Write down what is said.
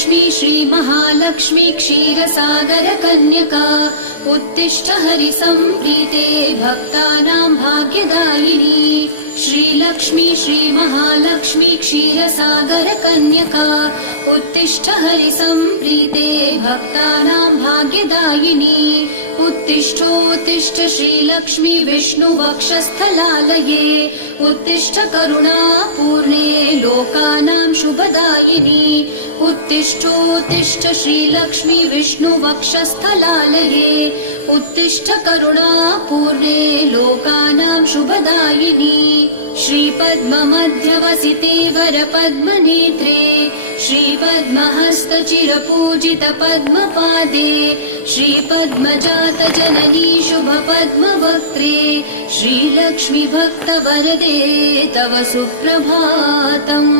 श्रीलक्ष्मी श्रीमहालक्ष्मी क्षीरसागरकन्यका उत्तिष्ठ हरिसम्प्रीते भक्तानां भाग्यदायिनी। श्रीलक्ष्मी श्रीमहालक्ष्मी क्षीरसागरकन्यका उत्तिष्ठ हरिसम्प्रीते भक्तानां भाग्यदायिनी। उत्तिष्ठोत्तिष्ठ श्रीलक्ष्मी विष्णुवक्षस्थलालये उत्तिष्ठ करुणापूर्णे लोकानां शुभदायिनी। उत्तिष्ठोत्तिष्ठ श्रीलक्ष्मी विष्णुवक्षस्थलालये उत्तिष्ठ करुणापूर्णे लोकानां शुभदायिनी। श्रीपद्ममध्यवसिते वरपद्मनेत्रे श्रीपद्महस्तचिरपूजित पद्मपादे श्रीपद्मजातजननी शुभपद्मवक्त्रे श्रीलक्ष्मी भक्तवरदे तव सुप्रभातम्।